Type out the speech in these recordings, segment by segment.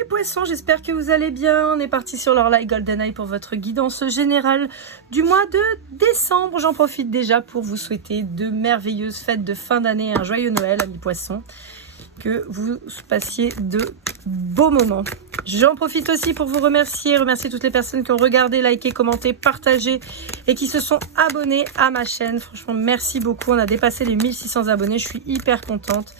Les poissons, j'espère que vous allez bien. On est parti sur l'Orlaï GoldenEye pour votre guidance générale du mois de décembre. J'en profite déjà pour vous souhaiter de merveilleuses fêtes de fin d'année, un joyeux Noël, amis poissons. Que vous passiez de beaux moments. J'en profite aussi pour vous remercier toutes les personnes qui ont regardé, liké, commenté, partagé et qui se sont abonnés à ma chaîne. Franchement, merci beaucoup. On a dépassé les 1600 abonnés. Je suis hyper contente.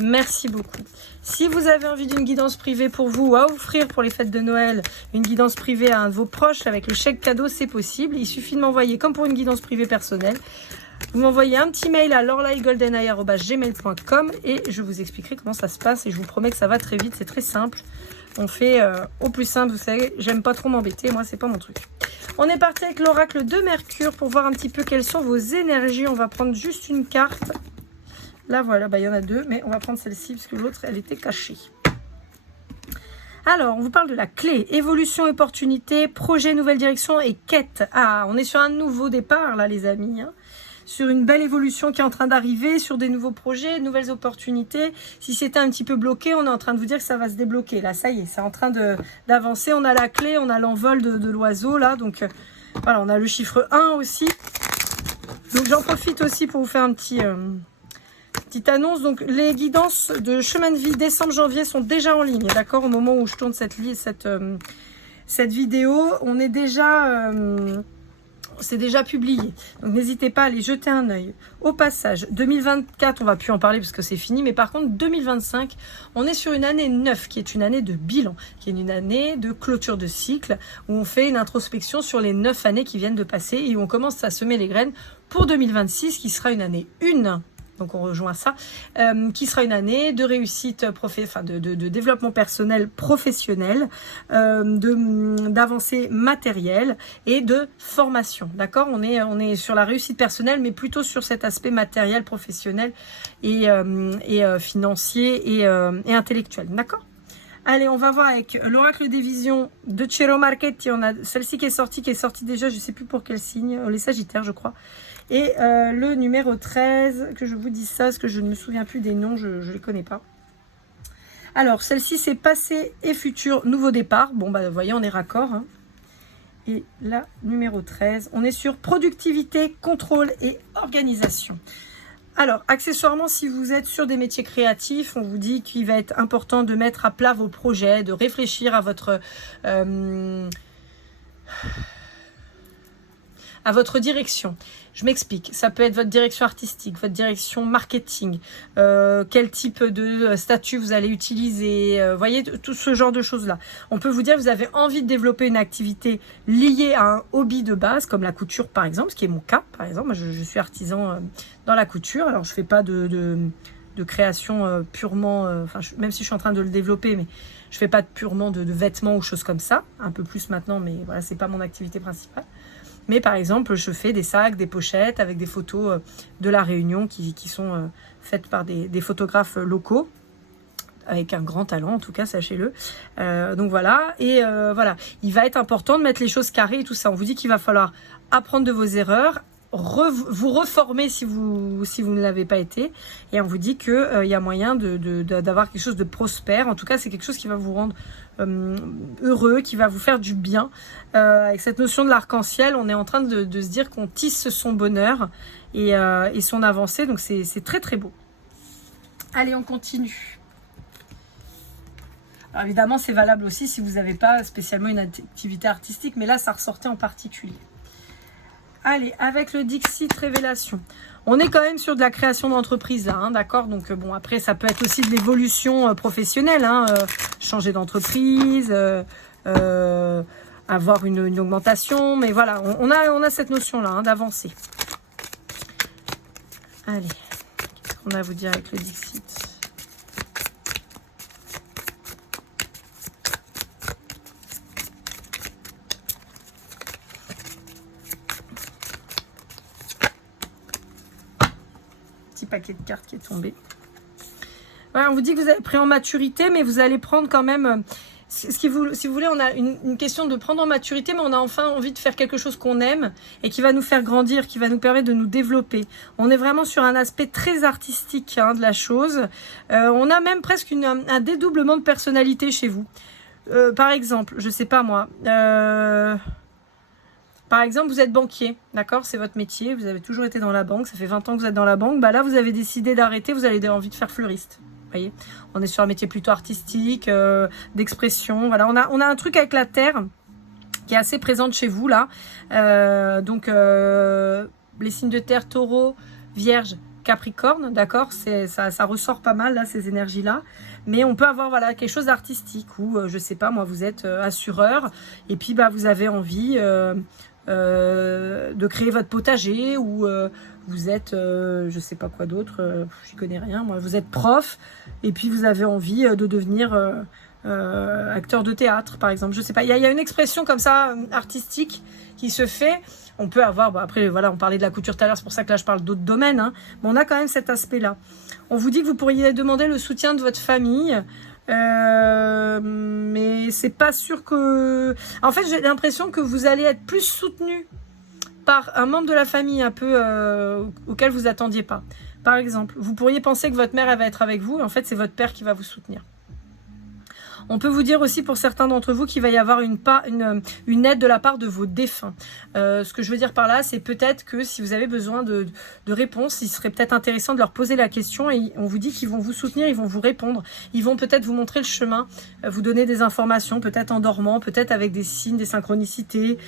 Merci beaucoup. Si vous avez envie d'une guidance privée pour vous ou à offrir pour les fêtes de Noël, une guidance privée à un de vos proches avec le chèque cadeau, c'est possible. Il suffit de m'envoyer, comme pour une guidance privée personnelle, vous m'envoyez un petit mail à lorlaigoldeneye@gmail.com et je vous expliquerai comment ça se passe et je vous promets que ça va très vite, c'est très simple. On fait au plus simple, vous savez, j'aime pas trop m'embêter, moi c'est pas mon truc. On est parti avec l'oracle de Mercure pour voir un petit peu quelles sont vos énergies. On va prendre juste une carte. Là voilà, il y en a deux, mais on va prendre celle-ci parce que l'autre elle était cachée. Alors, on vous parle de la clé, évolution, opportunité, projet, nouvelle direction et quête. Ah, on est sur un nouveau départ là les amis, hein. Sur une belle évolution qui est en train d'arriver, sur des nouveaux projets, de nouvelles opportunités. Si c'était un petit peu bloqué, on est en train de vous dire que ça va se débloquer. Là, ça y est, c'est en train d'avancer. On a la clé, on a l'envol de l'oiseau, là. Donc, voilà, on a le chiffre 1 aussi. Donc, j'en profite aussi pour vous faire un petite annonce. Donc, les guidances de chemin de vie décembre-janvier sont déjà en ligne, d'accord? Au moment où je tourne cette vidéo, on est déjà... c'est déjà publié, donc n'hésitez pas à aller jeter un œil. Au passage, 2024, on va plus en parler parce que c'est fini, mais par contre 2025, on est sur une année 9 qui est une année de bilan, qui est une année de clôture de cycle, où on fait une introspection sur les 9 années qui viennent de passer et où on commence à semer les graines pour 2026, qui sera une année 1. Donc on rejoint ça, qui sera une année de réussite, de développement personnel professionnel, d'avancée matérielle et de formation. D'accord, on est sur la réussite personnelle, mais plutôt sur cet aspect matériel, professionnel et financier et intellectuel. D'accord. Allez, on va voir avec l'oracle des visions de Ciro Marchetti. On a celle-ci qui est sortie déjà, je ne sais plus pour quel signe, les Sagittaires, je crois. Et le numéro 13, que je vous dis ça, parce que je ne me souviens plus des noms, je ne les connais pas. Alors, celle-ci, c'est passé et futur, nouveau départ. Bon, vous voyez, on est raccord. Hein. Et là, numéro 13, on est sur productivité, contrôle et organisation. Alors, accessoirement, si vous êtes sur des métiers créatifs, on vous dit qu'il va être important de mettre à plat vos projets, de réfléchir à votre direction. Je m'explique. Ça peut être votre direction artistique, votre direction marketing, quel type de statut vous allez utiliser, voyez, tout ce genre de choses-là. On peut vous dire que vous avez envie de développer une activité liée à un hobby de base, comme la couture par exemple, ce qui est mon cas par exemple. Moi, je suis artisan dans la couture, alors je fais pas de création purement, même si je suis en train de le développer, mais je fais pas purement de vêtements ou choses comme ça, un peu plus maintenant, mais voilà, c'est pas mon activité principale. Mais par exemple, je fais des sacs, des pochettes avec des photos de la Réunion qui sont faites par des photographes locaux, avec un grand talent en tout cas, sachez-le. Donc voilà, et voilà, il va être important de mettre les choses carrées et tout ça. On vous dit qu'il va falloir apprendre de vos erreurs, vous reformer si vous ne l'avez pas été, et on vous dit qu'il y a moyen d'avoir quelque chose de prospère. En tout cas, c'est quelque chose qui va vous rendre heureux, qui va vous faire du bien. Avec cette notion de l'arc-en-ciel, on est en train de se dire qu'on tisse son bonheur et son avancée, donc c'est très très beau. Allez, on continue. Alors évidemment, c'est valable aussi si vous n'avez pas spécialement une activité artistique, mais là, ça ressortait en particulier. Allez, avec le Dixit Révélation. On est quand même sur de la création d'entreprise là, hein, d'accord? Donc bon, après, ça peut être aussi de l'évolution professionnelle, hein, changer d'entreprise, avoir une augmentation, mais voilà, on a cette notion-là, hein, d'avancer. Allez, qu'est-ce qu'on a à vous dire avec le Dixit? Paquet de cartes qui est tombé. Voilà, on vous dit que vous avez pris en maturité, mais vous allez prendre quand même... si vous voulez, on a une question de prendre en maturité, mais on a enfin envie de faire quelque chose qu'on aime et qui va nous faire grandir, qui va nous permettre de nous développer. On est vraiment sur un aspect très artistique, hein, de la chose. On a même presque un dédoublement de personnalité chez vous. Par exemple, je sais pas moi. Par exemple, vous êtes banquier, d'accord? C'est votre métier, vous avez toujours été dans la banque, ça fait 20 ans que vous êtes dans la banque. Bah là, vous avez décidé d'arrêter, vous avez envie de faire fleuriste. Vous voyez, on est sur un métier plutôt artistique, d'expression. Voilà, on a un truc avec la terre qui est assez présente chez vous là. Donc, les signes de terre, taureau, vierge, Capricorne, d'accord, ça ressort pas mal là, ces énergies-là. Mais on peut avoir voilà quelque chose d'artistique où, je sais pas, moi, vous êtes assureur et puis bah vous avez envie de créer votre potager ou vous êtes, je sais pas quoi d'autre, j'y connais rien. Moi, vous êtes prof et puis vous avez envie de devenir acteur de théâtre, par exemple. Je sais pas. Il y a une expression comme ça artistique qui se fait. On peut avoir, bon après voilà, on parlait de la couture tout à l'heure, c'est pour ça que là je parle d'autres domaines, hein, mais on a quand même cet aspect-là. On vous dit que vous pourriez demander le soutien de votre famille, mais c'est pas sûr que... En fait, j'ai l'impression que vous allez être plus soutenu par un membre de la famille un peu auquel vous attendiez pas. Par exemple, vous pourriez penser que votre mère elle va être avec vous, et en fait c'est votre père qui va vous soutenir. On peut vous dire aussi pour certains d'entre vous qu'il va y avoir une aide de la part de vos défunts. Ce que je veux dire par là, c'est peut-être que si vous avez besoin de réponses, il serait peut-être intéressant de leur poser la question et on vous dit qu'ils vont vous soutenir, ils vont vous répondre, ils vont peut-être vous montrer le chemin, vous donner des informations, peut-être en dormant, peut-être avec des signes, des synchronicités.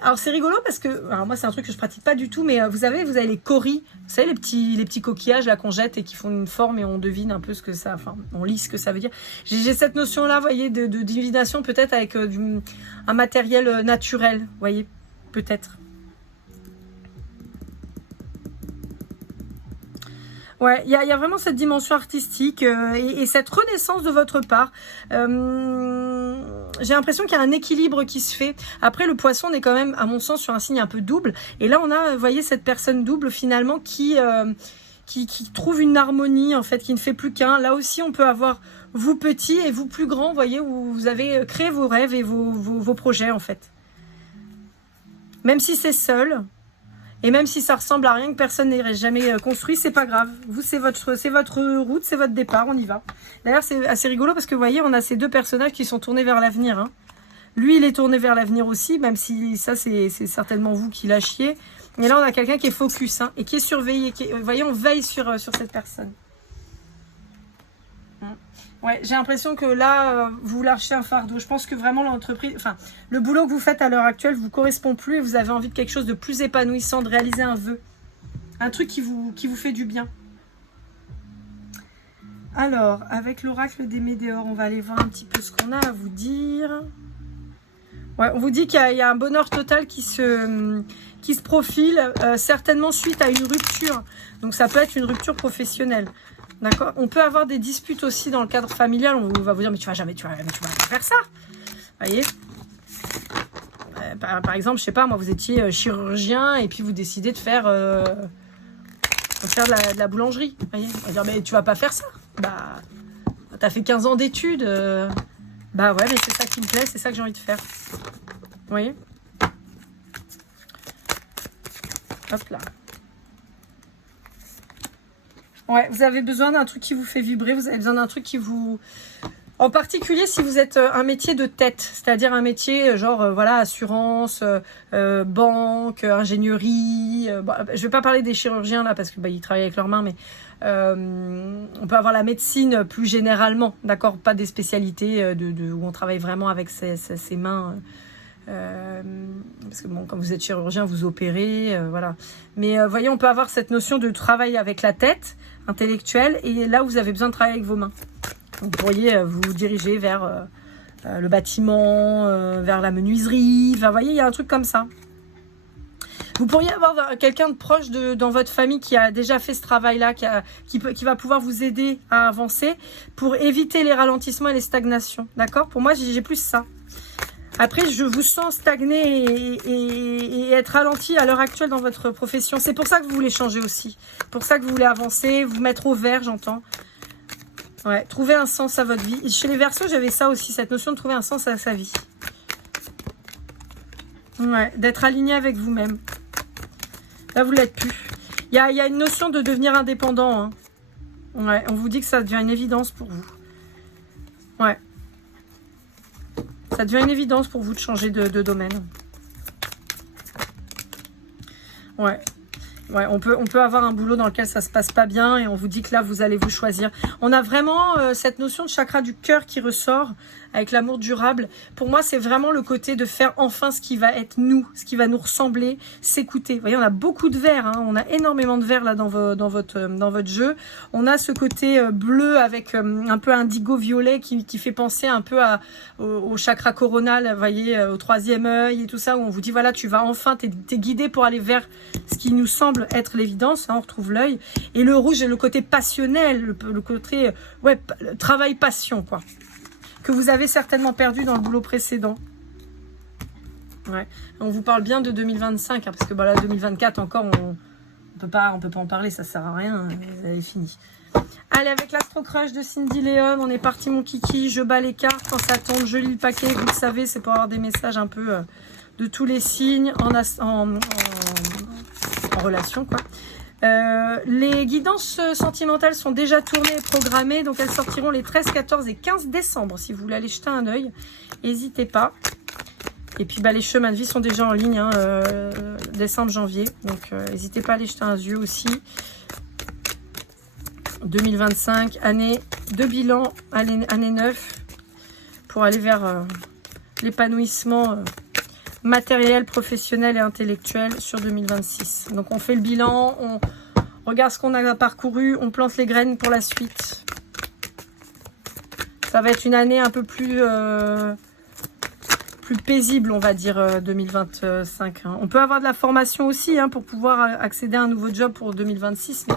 Alors c'est rigolo parce que, alors moi c'est un truc que je pratique pas du tout, mais vous avez les coris, vous savez les petits coquillages là qu'on jette et qui font une forme et on devine un peu ce que ça, enfin on lit ce que ça veut dire. J'ai cette notion là, vous voyez, de divination peut-être avec un matériel naturel, vous voyez, peut-être. Ouais, il y a vraiment cette dimension artistique et cette renaissance de votre part. J'ai l'impression qu'il y a un équilibre qui se fait. Après, le poisson, on est quand même, à mon sens, sur un signe un peu double. Et là, on a, vous voyez, cette personne double, finalement, qui trouve une harmonie, en fait, qui ne fait plus qu'un. Là aussi, on peut avoir vous petit et vous plus grand, vous voyez, où vous avez créé vos rêves et vos projets, en fait. Même si c'est seul... Et même si ça ressemble à rien que personne n'aurait jamais construit, c'est pas grave. Vous, c'est votre route, c'est votre départ, on y va. D'ailleurs, c'est assez rigolo parce que vous voyez, on a ces deux personnages qui sont tournés vers l'avenir. Hein. Lui, il est tourné vers l'avenir aussi, même si ça, c'est certainement vous qui lâchiez. Et là, on a quelqu'un qui est focus hein, et qui est surveillé. Vous voyez, on veille sur cette personne. Ouais, j'ai l'impression que là, vous lâchez un fardeau. Je pense que vraiment l'entreprise, enfin, le boulot que vous faites à l'heure actuelle vous correspond plus et vous avez envie de quelque chose de plus épanouissant, de réaliser un vœu. Un truc qui vous fait du bien. Alors, avec l'oracle des Médéors, on va aller voir un petit peu ce qu'on a à vous dire. Ouais, on vous dit qu'il y a un bonheur total qui se profile, certainement suite à une rupture. Donc ça peut être une rupture professionnelle. D'accord. On peut avoir des disputes aussi dans le cadre familial. On va vous dire, mais tu vas pas faire ça. Vous voyez. Par exemple, je sais pas, moi, vous étiez chirurgien et puis vous décidez de faire de la boulangerie. Vous voyez. On va dire, mais tu vas pas faire ça. Bah, t'as fait 15 ans d'études. Bah ouais, mais c'est ça qui me plaît, c'est ça que j'ai envie de faire. Vous voyez. Hop là. Ouais, vous avez besoin d'un truc qui vous fait vibrer, vous avez besoin d'un truc qui vous... En particulier si vous êtes un métier de tête, c'est-à-dire un métier genre, voilà, assurance, banque, ingénierie... Bon, je vais pas parler des chirurgiens là, parce que ils travaillent avec leurs mains, mais on peut avoir la médecine plus généralement, d'accord? Pas des spécialités où on travaille vraiment avec ses mains... parce que bon, quand vous êtes chirurgien, vous opérez, voilà. Mais vous voyez, on peut avoir cette notion de travail avec la tête intellectuelle et là où vous avez besoin de travailler avec vos mains. Vous pourriez vous diriger vers le bâtiment, vers la menuiserie. Enfin, vous voyez, il y a un truc comme ça. Vous pourriez avoir quelqu'un de proche dans votre famille qui a déjà fait ce travail-là, qui va pouvoir vous aider à avancer pour éviter les ralentissements et les stagnations. D'accord? Pour moi, j'ai plus ça. Après, je vous sens stagner et être ralenti à l'heure actuelle dans votre profession. C'est pour ça que vous voulez changer aussi. Pour ça que vous voulez avancer, vous mettre au vert, j'entends. Ouais, trouver un sens à votre vie. Chez les Verseaux, j'avais ça aussi, cette notion de trouver un sens à sa vie. Ouais, d'être aligné avec vous-même. Là, vous l'êtes plus. Il y a une notion de devenir indépendant. Hein. Ouais, on vous dit que ça devient une évidence pour vous. Ouais. Ça devient une évidence pour vous de changer de domaine. Ouais. Ouais, on peut avoir un boulot dans lequel ça se passe pas bien et on vous dit que là, vous allez vous choisir. On a vraiment cette notion de chakra du cœur qui ressort avec l'amour durable. Pour moi, c'est vraiment le côté de faire enfin ce qui va être nous, ce qui va nous ressembler, s'écouter. Vous voyez, on a beaucoup de vert, hein, on a énormément de vert là dans votre jeu. On a ce côté bleu avec un peu indigo-violet qui fait penser un peu au chakra coronal, vous voyez, au troisième œil et tout ça, où on vous dit, voilà, tu vas enfin, t'es guidé pour aller vers ce qui nous semble être l'évidence, hein, on retrouve l'œil. Et le rouge est le côté passionnel, le côté ouais, travail-passion, quoi. Que vous avez certainement perdu dans le boulot précédent. Ouais. On vous parle bien de 2025, hein, parce que bah, là, 2024 encore, on peut pas en parler, ça sert à rien, vous avez fini. Allez, avec l'Astro Crush de Cindy Léon, on est parti mon kiki, je bats les cartes, quand ça tombe, je lis le paquet, vous le savez, c'est pour avoir des messages un peu de tous les signes en relation, quoi. Les guidances sentimentales sont déjà tournées et programmées, donc elles sortiront les 13, 14 et 15 décembre. Si vous voulez aller jeter un œil, n'hésitez pas. Et puis bah, les chemins de vie sont déjà en ligne, hein, décembre, janvier, donc n'hésitez pas à aller jeter un yeux aussi. 2025, année de bilan, année 9, pour aller vers l'épanouissement matériel, professionnel et intellectuel sur 2026. Donc on fait le bilan, on regarde ce qu'on a parcouru, on plante les graines pour la suite. Ça va être une année un peu plus paisible, on va dire, 2025. Hein. On peut avoir de la formation aussi hein, pour pouvoir accéder à un nouveau job pour 2026, mais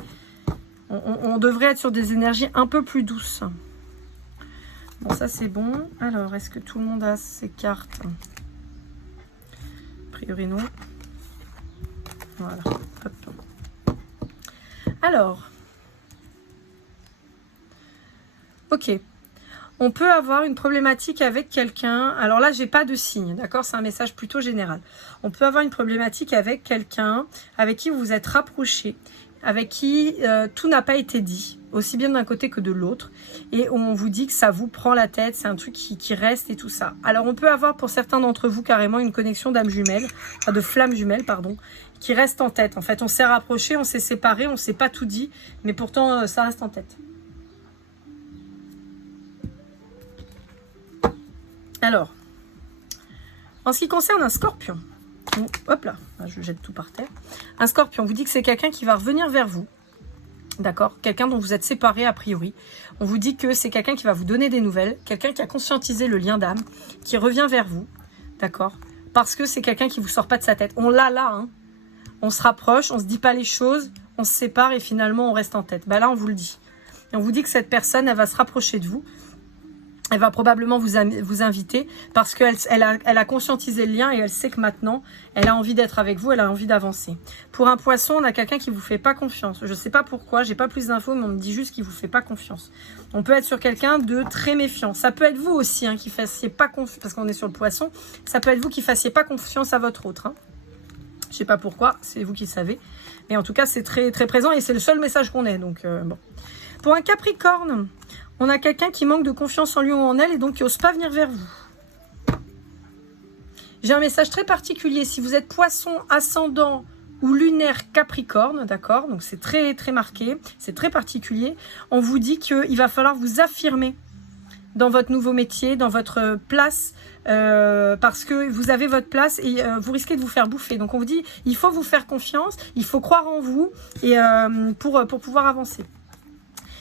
on devrait être sur des énergies un peu plus douces. Bon, ça c'est bon. Alors, est-ce que tout le monde a ses cartes ? A priori non. Voilà. Hop. Alors. Ok. On peut avoir une problématique avec quelqu'un. Alors là, j'ai pas de signe, d'accord? C'est un message plutôt général. On peut avoir une problématique avec quelqu'un avec qui vous vous êtes rapproché, avec qui tout n'a pas été dit, aussi bien d'un côté que de l'autre, et on vous dit que ça vous prend la tête, c'est un truc qui reste et tout ça. Alors on peut avoir pour certains d'entre vous carrément une connexion d'âme jumelle, enfin de flamme jumelle, pardon, qui reste en tête. En fait, on s'est rapproché, on s'est séparé, on s'est pas tout dit, mais pourtant ça reste en tête. Alors, en ce qui concerne un scorpion, hop là, je jette tout par terre. Un scorpion, on vous dit que c'est quelqu'un qui va revenir vers vous. D'accord? Quelqu'un dont vous êtes séparés a priori. On vous dit que c'est quelqu'un qui va vous donner des nouvelles. Quelqu'un qui a conscientisé le lien d'âme. Qui revient vers vous. D'accord? Parce que c'est quelqu'un qui vous sort pas de sa tête. On l'a là. Hein. On se rapproche, on se dit pas les choses. On se sépare et finalement on reste en tête. Bah là on vous le dit. Et on vous dit que cette personne, elle va se rapprocher de vous. Elle va probablement vous inviter parce qu'elle a conscientisé le lien et elle sait que maintenant, elle a envie d'être avec vous, elle a envie d'avancer. Pour un poisson, on a quelqu'un qui vous fait pas confiance. Je ne sais pas pourquoi, j'ai pas plus d'infos, mais on me dit juste qu'il vous fait pas confiance. On peut être sur quelqu'un de très méfiant. Ça peut être vous aussi hein, qui fassiez pas confiance, parce qu'on est sur le poisson, ça peut être vous qui fassiez pas confiance à votre autre. Hein. Je sais pas pourquoi, c'est vous qui savez. Mais en tout cas, c'est très, très présent et c'est le seul message qu'on ait. Donc, bon. Pour un Capricorne, on a quelqu'un qui manque de confiance en lui ou en elle et donc qui n'ose pas venir vers vous. J'ai un message très particulier. Si vous êtes poisson, ascendant ou lunaire Capricorne, d'accord, donc c'est très très marqué, c'est très particulier. On vous dit qu'il va falloir vous affirmer dans votre nouveau métier, dans votre place, parce que vous avez votre place et vous risquez de vous faire bouffer. Donc on vous dit, il faut vous faire confiance, il faut croire en vous et pour pouvoir avancer.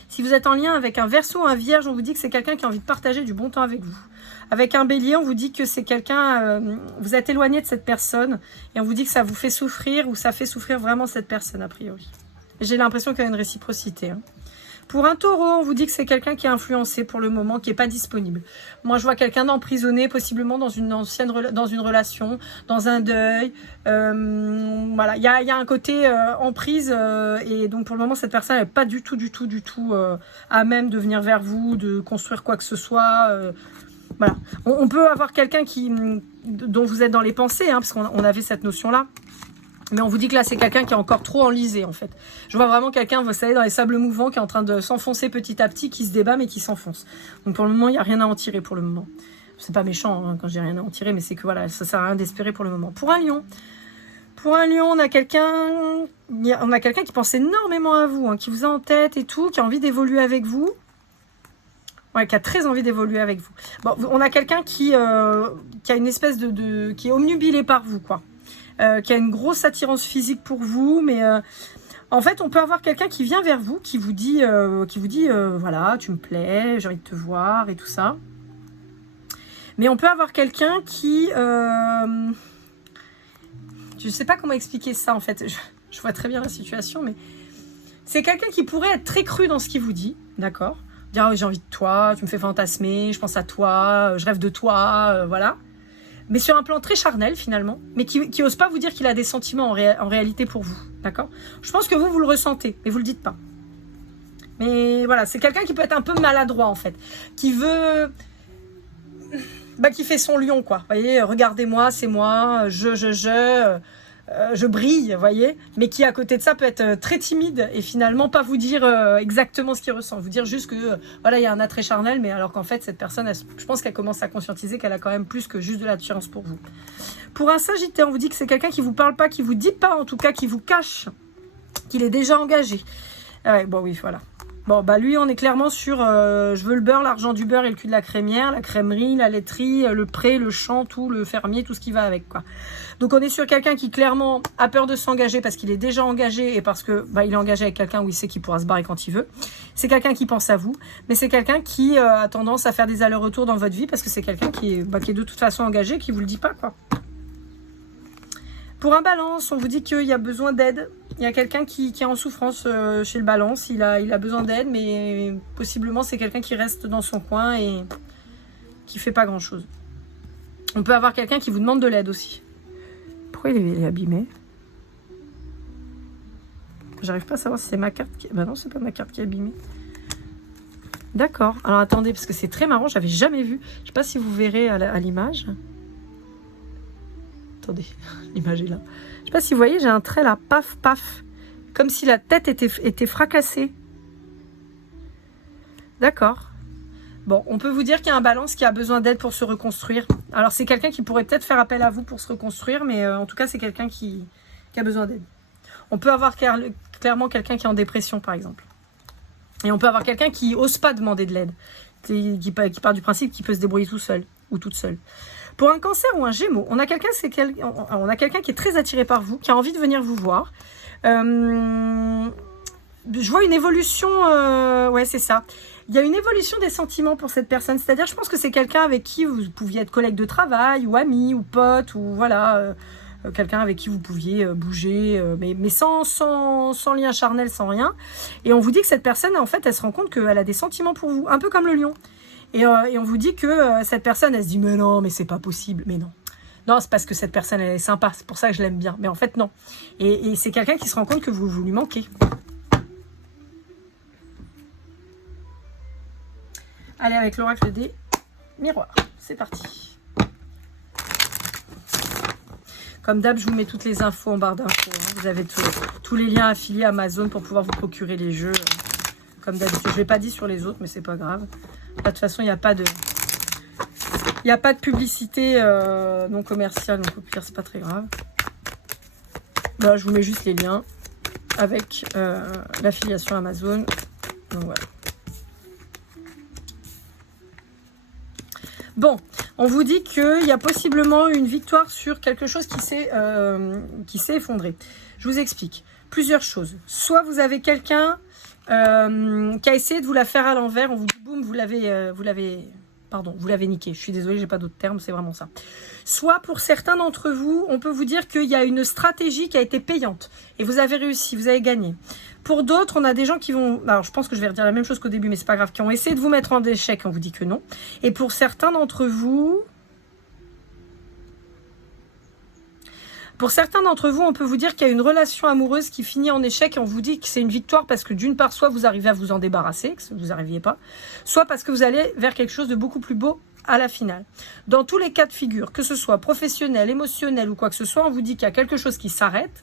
Si vous êtes en lien avec un Verseau ou un Vierge, on vous dit que c'est quelqu'un qui a envie de partager du bon temps avec vous. Avec un Bélier, on vous dit que c'est quelqu'un, vous êtes éloigné de cette personne et on vous dit que ça vous fait souffrir ou ça fait souffrir vraiment cette personne a priori. J'ai l'impression qu'il y a une réciprocité. Hein. Pour un Taureau, on vous dit que c'est quelqu'un qui est influencé pour le moment, qui n'est pas disponible. Moi, je vois quelqu'un d'emprisonné, possiblement dans une relation, dans un deuil. Voilà, il y a un côté emprise et donc pour le moment, cette personne n'est pas du tout à même de venir vers vous, de construire quoi que ce soit. Voilà, on peut avoir quelqu'un dont vous êtes dans les pensées, hein, parce qu'on avait cette notion-là. Mais on vous dit que là, c'est quelqu'un qui est encore trop enlisé, en fait. Je vois vraiment quelqu'un, vous savez, dans les sables mouvants, qui est en train de s'enfoncer petit à petit, qui se débat, mais qui s'enfonce. Donc, pour le moment, il n'y a rien à en tirer, pour le moment. c'est pas méchant hein, quand j'ai rien à en tirer, mais c'est que voilà, ça sert à rien d'espérer pour le moment. Pour un lion, on a quelqu'un qui pense énormément à vous, hein, qui vous a en tête et tout, qui a envie d'évoluer avec vous. Ouais, qui a très envie d'évoluer avec vous. Bon, on a quelqu'un qui a une espèce qui est omnubilé par vous, quoi. Qui a une grosse attirance physique pour vous, mais en fait, on peut avoir quelqu'un qui vient vers vous, qui vous dit voilà, tu me plais, j'ai envie de te voir et tout ça. Mais on peut avoir quelqu'un qui... je ne sais pas comment expliquer ça, en fait. Je vois très bien la situation, mais c'est quelqu'un qui pourrait être très cru dans ce qu'il vous dit, d'accord ? Dire, oh, j'ai envie de toi, tu me fais fantasmer, je pense à toi, je rêve de toi, voilà. Mais sur un plan très charnel, finalement, mais qui n'ose pas vous dire qu'il a des sentiments en réalité pour vous, d'accord ? Je pense que vous le ressentez, mais vous le dites pas. Mais voilà, c'est quelqu'un qui peut être un peu maladroit, en fait, qui veut... qui fait son lion, quoi. Vous voyez, regardez-moi, c'est moi, je brille, vous voyez, mais qui à côté de ça peut être très timide et finalement pas vous dire exactement ce qu'il ressent, vous dire juste que voilà, il y a un attrait charnel, mais alors qu'en fait cette personne, je pense qu'elle commence à conscientiser qu'elle a quand même plus que juste de l'attirance pour vous. Pour un Sagittaire, on vous dit que c'est quelqu'un qui vous parle pas, qui vous dit pas en tout cas, qui vous cache, qu'il est déjà engagé. Ah ouais, bon oui, voilà. Bon, lui, on est clairement sur je veux le beurre, l'argent du beurre et le cul de la crémière, la crèmerie, la laiterie, le pré, le champ, tout, le fermier, tout ce qui va avec, quoi. Donc, on est sur quelqu'un qui, clairement, a peur de s'engager parce qu'il est déjà engagé et parce que il est engagé avec quelqu'un où il sait qu'il pourra se barrer quand il veut. C'est quelqu'un qui pense à vous, mais c'est quelqu'un qui a tendance à faire des allers-retours dans votre vie parce que c'est quelqu'un qui est de toute façon engagé, qui vous le dit pas, quoi. Pour un Balance, on vous dit qu'il y a besoin d'aide. Il y a quelqu'un qui est en souffrance chez le Balance. Il a besoin d'aide, mais possiblement c'est quelqu'un qui reste dans son coin et qui fait pas grand-chose. On peut avoir quelqu'un qui vous demande de l'aide aussi. Pourquoi il est abîmé? J'arrive pas à savoir si c'est ma carte qui... non, c'est pas ma carte qui est abîmée. D'accord. Alors attendez, parce que c'est très marrant, j'avais jamais vu. Je sais pas si vous verrez à l'image. Attendez, l'image est là. Je sais pas si vous voyez, j'ai un trait là, paf, paf. Comme si la tête était fracassée. D'accord. Bon, on peut vous dire qu'il y a un Balance qui a besoin d'aide pour se reconstruire. Alors, c'est quelqu'un qui pourrait peut-être faire appel à vous pour se reconstruire, mais en tout cas, c'est quelqu'un qui a besoin d'aide. On peut avoir clairement quelqu'un qui est en dépression, par exemple. Et on peut avoir quelqu'un qui n'ose pas demander de l'aide. Qui part du principe qu'il peut se débrouiller tout seul ou toute seule. Pour un Cancer ou un Gémeaux, on a quelqu'un qui est très attiré par vous, qui a envie de venir vous voir. Je vois une évolution, ouais c'est ça. Il y a une évolution des sentiments pour cette personne. C'est-à-dire, je pense que c'est quelqu'un avec qui vous pouviez être collègue de travail, ou ami, ou pote, ou voilà, quelqu'un avec qui vous pouviez bouger, mais sans lien charnel, sans rien. Et on vous dit que cette personne, en fait, elle se rend compte qu'elle a des sentiments pour vous, un peu comme le lion. Et on vous dit que cette personne, elle se dit, mais non, mais c'est pas possible. Mais non. Non, c'est parce que cette personne, elle est sympa. C'est pour ça que je l'aime bien. Mais en fait, non. Et c'est quelqu'un qui se rend compte que vous lui manquez. Allez, avec l'oracle des miroirs. C'est parti. Comme d'hab, je vous mets toutes les infos en barre d'infos. Hein. Vous avez tous les liens affiliés à Amazon pour pouvoir vous procurer les jeux. Comme d'habitude. Je ne l'ai pas dit sur les autres, mais c'est pas grave. De toute façon, il n'y a pas de publicité non commerciale, donc au pire, c'est pas très grave. Là, je vous mets juste les liens avec l'affiliation Amazon. Donc voilà. Bon, on vous dit qu'il y a possiblement une victoire sur quelque chose qui s'est effondré. Je vous explique. Plusieurs choses. Soit vous avez quelqu'un qui a essayé de vous la faire à l'envers, on vous dit boum, vous l'avez niqué. Je suis désolée, j'ai pas d'autres termes, c'est vraiment ça. Soit pour certains d'entre vous, on peut vous dire qu'il y a une stratégie qui a été payante et vous avez réussi, vous avez gagné. Pour d'autres, on a des gens qui vont... Alors, je pense que je vais redire la même chose qu'au début, mais c'est pas grave, qui ont essayé de vous mettre en échec, on vous dit que non. Et pour certains d'entre vous... on peut vous dire qu'il y a une relation amoureuse qui finit en échec et on vous dit que c'est une victoire parce que d'une part, soit vous arrivez à vous en débarrasser, que vous n'arriviez pas, soit parce que vous allez vers quelque chose de beaucoup plus beau à la finale. Dans tous les cas de figure, que ce soit professionnel, émotionnel ou quoi que ce soit, on vous dit qu'il y a quelque chose qui s'arrête,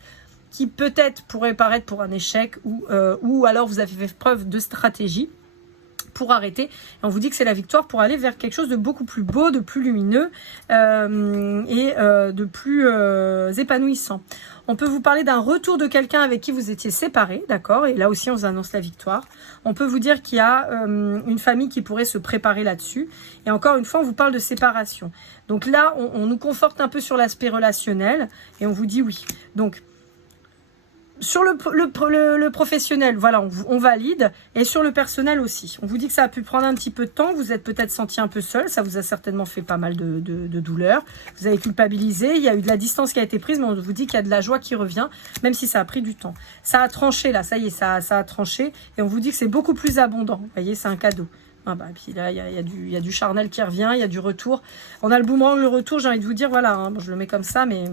qui peut-être pourrait paraître pour un échec ou alors vous avez fait preuve de stratégie pour arrêter. Et on vous dit que c'est la victoire pour aller vers quelque chose de beaucoup plus beau, de plus lumineux et de plus épanouissant. On peut vous parler d'un retour de quelqu'un avec qui vous étiez séparés, d'accord? Et là aussi, on vous annonce la victoire. On peut vous dire qu'il y a une famille qui pourrait se préparer là-dessus. Et encore une fois, on vous parle de séparation. Donc là, on nous conforte un peu sur l'aspect relationnel et on vous dit oui. Donc, sur le professionnel, voilà, on valide. Et sur le personnel aussi. On vous dit que ça a pu prendre un petit peu de temps. Vous êtes peut-être senti un peu seul. Ça vous a certainement fait pas mal de douleur. Vous avez culpabilisé. Il y a eu de la distance qui a été prise. Mais on vous dit qu'il y a de la joie qui revient. Même si ça a pris du temps. Ça a tranché là. Ça y est, ça a tranché. Et on vous dit que c'est beaucoup plus abondant. Vous voyez, c'est un cadeau. Ah bah, et puis là, il y a du charnel qui revient. Il y a du retour. On a le boomerang, le retour. J'ai envie de vous dire, voilà. Hein, bon, je le mets comme ça, mais...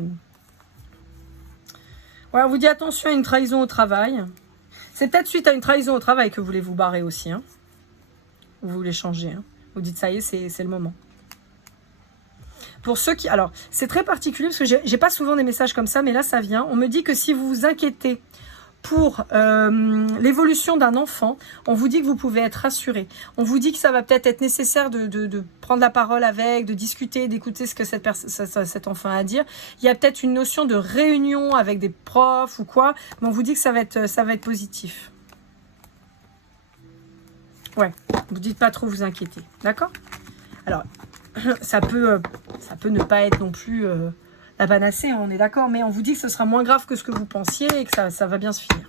Ouais, on vous dit attention à une trahison au travail. C'est peut-être suite à une trahison au travail que vous voulez vous barrer aussi. Hein. Vous voulez changer. Hein. Vous dites ça y est, c'est le moment. Pour ceux qui... Alors, c'est très particulier parce que j'ai pas souvent des messages comme ça, mais là, ça vient. On me dit que si vous vous inquiétez pour l'évolution d'un enfant, on vous dit que vous pouvez être rassuré. On vous dit que ça va peut-être être nécessaire de prendre la parole avec, de discuter, d'écouter ce que cet enfant a à dire. Il y a peut-être une notion de réunion avec des profs ou quoi, mais on vous dit que ça va être positif. Ouais, vous dites pas trop vous inquiéter, d'accord? Alors, ça peut ne pas être non plus... la panacée, on est d'accord, mais on vous dit que ce sera moins grave que ce que vous pensiez et que ça va bien se finir.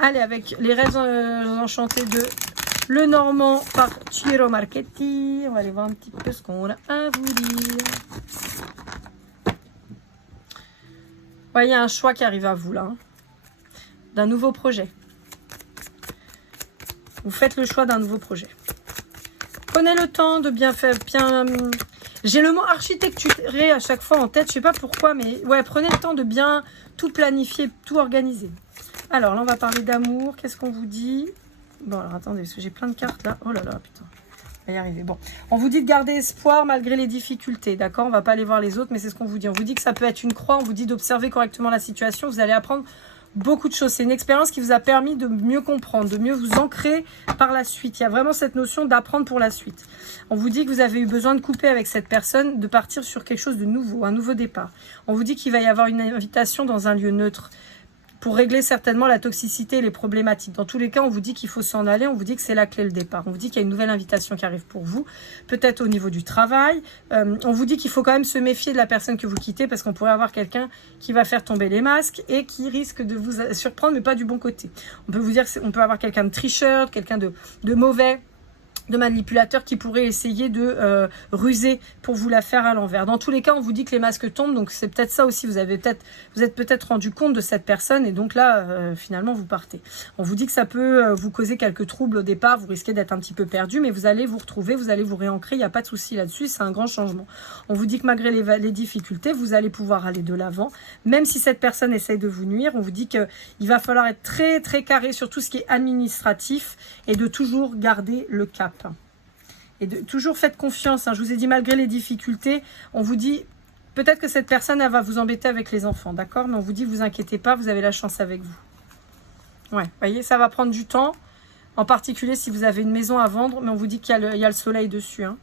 Allez, avec les rêves enchantés de Lenormand par Ciro Marchetti. On va aller voir un petit peu ce qu'on a à vous dire. Ouais, il y a un choix qui arrive à vous là, hein, d'un nouveau projet. Vous faites le choix d'un nouveau projet. Prenez le temps de bien faire, bien... J'ai le mot architecturer à chaque fois en tête, je sais pas pourquoi, mais ouais, prenez le temps de bien tout planifier, tout organiser. Alors là, on va parler d'amour. Qu'est-ce qu'on vous dit? Bon, alors attendez, parce que j'ai plein de cartes là. Oh là là, putain. On va y arriver. Bon, on vous dit de garder espoir malgré les difficultés, d'accord? On va pas aller voir les autres, mais c'est ce qu'on vous dit. On vous dit que ça peut être une croix, on vous dit d'observer correctement la situation. Vous allez apprendre beaucoup de choses. C'est une expérience qui vous a permis de mieux comprendre, de mieux vous ancrer par la suite. Il y a vraiment cette notion d'apprendre pour la suite. On vous dit que vous avez eu besoin de couper avec cette personne, de partir sur quelque chose de nouveau, un nouveau départ. On vous dit qu'il va y avoir une invitation dans un lieu neutre pour régler certainement la toxicité et les problématiques. Dans tous les cas, on vous dit qu'il faut s'en aller, on vous dit que c'est la clé, le départ. On vous dit qu'il y a une nouvelle invitation qui arrive pour vous, peut-être au niveau du travail. On vous dit qu'il faut quand même se méfier de la personne que vous quittez parce qu'on pourrait avoir quelqu'un qui va faire tomber les masques et qui risque de vous surprendre, mais pas du bon côté. On peut vous dire qu'on peut avoir quelqu'un de tricheur, quelqu'un de mauvais, de manipulateur qui pourrait essayer de ruser pour vous la faire à l'envers. Dans tous les cas, on vous dit que les masques tombent, donc c'est peut-être ça aussi. Vous êtes peut-être rendu compte de cette personne et donc là, finalement, vous partez. On vous dit que ça peut vous causer quelques troubles au départ, vous risquez d'être un petit peu perdu, mais vous allez vous retrouver, vous allez vous réancrer, il n'y a pas de souci là-dessus, c'est un grand changement. On vous dit que malgré les difficultés, vous allez pouvoir aller de l'avant, même si cette personne essaye de vous nuire. On vous dit qu'il va falloir être très très carré sur tout ce qui est administratif et de toujours garder le cap. Et toujours faites confiance, hein. Je vous ai dit malgré les difficultés, on vous dit peut-être que cette personne elle va vous embêter avec les enfants, d'accord? Mais on vous dit vous inquiétez pas, vous avez la chance avec vous. Ouais, voyez, ça va prendre du temps, en particulier si vous avez une maison à vendre, mais on vous dit qu'il y a le soleil dessus. Hein.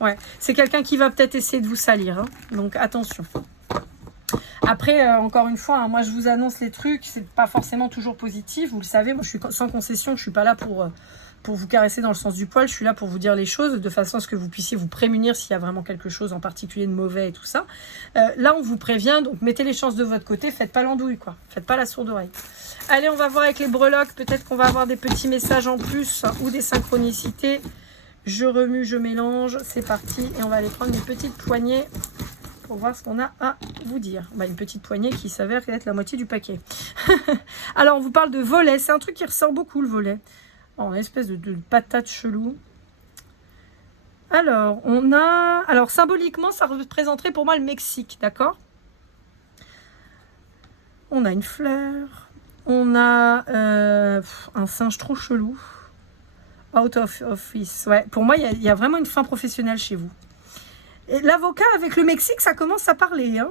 Ouais, c'est quelqu'un qui va peut-être essayer de vous salir, hein. Donc attention. Après, encore une fois, hein, moi je vous annonce les trucs, c'est pas forcément toujours positif, vous le savez, moi je suis sans concession, je suis pas là pour vous caresser dans le sens du poil, je suis là pour vous dire les choses de façon à ce que vous puissiez vous prémunir s'il y a vraiment quelque chose en particulier de mauvais et tout ça. Là, on vous prévient, donc mettez les chances de votre côté, faites pas l'andouille, quoi. Faites pas la sourde oreille. Allez, on va voir avec les breloques, peut-être qu'on va avoir des petits messages en plus hein, ou des synchronicités. Je remue, je mélange, c'est parti. Et on va aller prendre une petite poignée pour voir ce qu'on a à vous dire. Bah, une petite poignée qui s'avère être la moitié du paquet. Alors, on vous parle de volet, c'est un truc qui ressort beaucoup, le volet. Oh, une espèce de patate chelou. Alors, on a... Alors, symboliquement, ça représenterait pour moi le Mexique, d'accord? On a une fleur. On a un singe trop chelou. Out of office. Ouais, pour moi, il y a vraiment une fin professionnelle chez vous. Et l'avocat avec le Mexique, ça commence à parler, hein?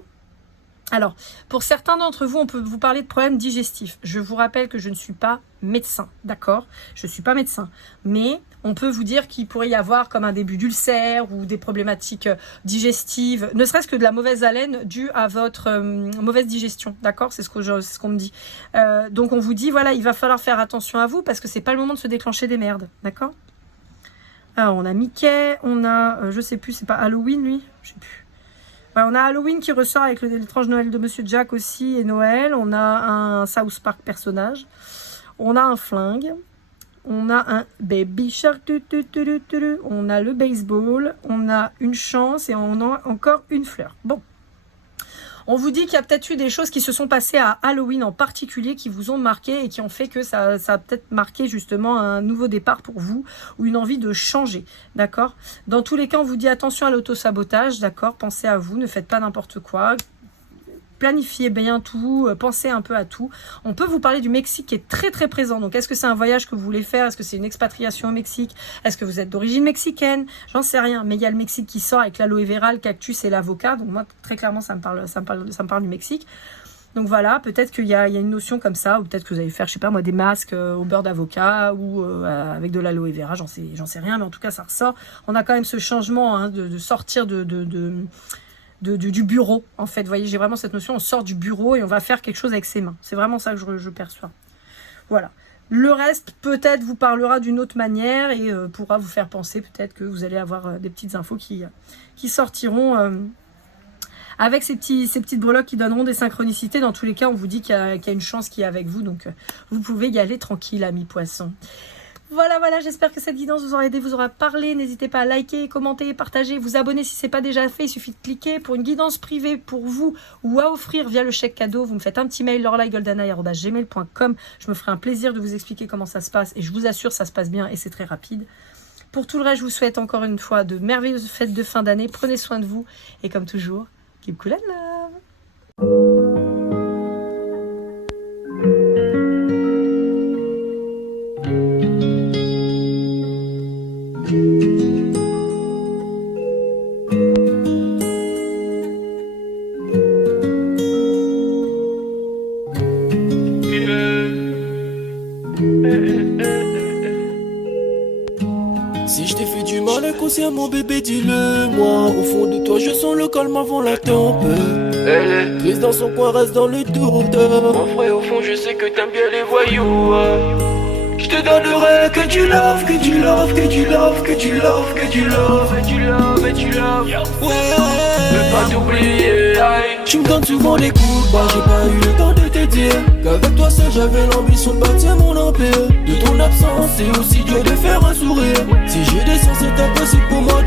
Alors, pour certains d'entre vous, on peut vous parler de problèmes digestifs. Je vous rappelle que je ne suis pas médecin, d'accord? Je ne suis pas médecin, mais on peut vous dire qu'il pourrait y avoir comme un début d'ulcère ou des problématiques digestives, ne serait-ce que de la mauvaise haleine due à votre mauvaise digestion, d'accord? C'est ce qu'on me dit. Donc on vous dit, voilà, il va falloir faire attention à vous parce que c'est pas le moment de se déclencher des merdes, d'accord? Alors, on a Mickey, on a, je sais plus, c'est pas Halloween, lui? Je sais plus. Ouais, on a Halloween qui ressort avec l'étrange Noël de Monsieur Jack aussi et Noël. On a un South Park personnage. On a un flingue. On a un Baby Shark. On a le baseball. On a une chance et on a encore une fleur. Bon. On vous dit qu'il y a peut-être eu des choses qui se sont passées à Halloween en particulier qui vous ont marqué et qui ont fait que ça a peut-être marqué justement un nouveau départ pour vous ou une envie de changer, d'accord? Dans tous les cas, on vous dit attention à l'autosabotage, d'accord? Pensez à vous, ne faites pas n'importe quoi. Planifiez bien tout, pensez un peu à tout. On peut vous parler du Mexique qui est très très présent. Donc est-ce que c'est un voyage que vous voulez faire? Est-ce que c'est une expatriation au Mexique? Est-ce que vous êtes d'origine mexicaine? J'en sais rien. Mais il y a le Mexique qui sort avec l'aloe vera, le cactus et l'avocat. Donc moi très clairement ça me parle du Mexique. Donc voilà, peut-être qu'il y a une notion comme ça, ou peut-être que vous allez faire, je sais pas moi, des masques au beurre d'avocat ou avec de l'aloe vera, j'en sais rien, mais en tout cas ça ressort. On a quand même ce changement hein, de sortir du bureau, en fait. Vous voyez, j'ai vraiment cette notion, on sort du bureau et on va faire quelque chose avec ses mains. C'est vraiment ça que je perçois. Voilà. Le reste, peut-être, vous parlera d'une autre manière et pourra vous faire penser, peut-être, que vous allez avoir des petites infos qui sortiront avec ces petites breloques qui donneront des synchronicités. Dans tous les cas, on vous dit qu'il y a une chance qui est avec vous, donc vous pouvez y aller tranquille, amis poissons. Voilà, j'espère que cette guidance vous aura aidé, vous aura parlé. N'hésitez pas à liker, commenter, partager, vous abonner si ce n'est pas déjà fait. Il suffit de cliquer pour une guidance privée pour vous ou à offrir via le chèque cadeau. Vous me faites un petit mail, lorelaigoldeneye@gmail.com. Je me ferai un plaisir de vous expliquer comment ça se passe et je vous assure, ça se passe bien et c'est très rapide. Pour tout le reste, je vous souhaite encore une fois de merveilleuses fêtes de fin d'année. Prenez soin de vous et comme toujours, keep cool and love. Si je t'ai fait du mal inconsciemment bébé dis-le moi. Au fond de toi je sens le calme avant la tempête. Elle est prise dans son coin, reste dans le doute. Mon frère au fond je sais que t'aimes bien les voyous. Je te donnerai que du love, que du love, que du love, que du love, que du love, et du love, et du love. Ouais, veux pas t'oublier. Tu me donnes souvent des coups de barre, j'ai pas eu le temps de te dire qu'avec toi seul j'avais l'ambition de bâtir mon empire. De ton absence c'est aussi dur de faire un sourire. Si j'ai des sens c'est impossible pour moi de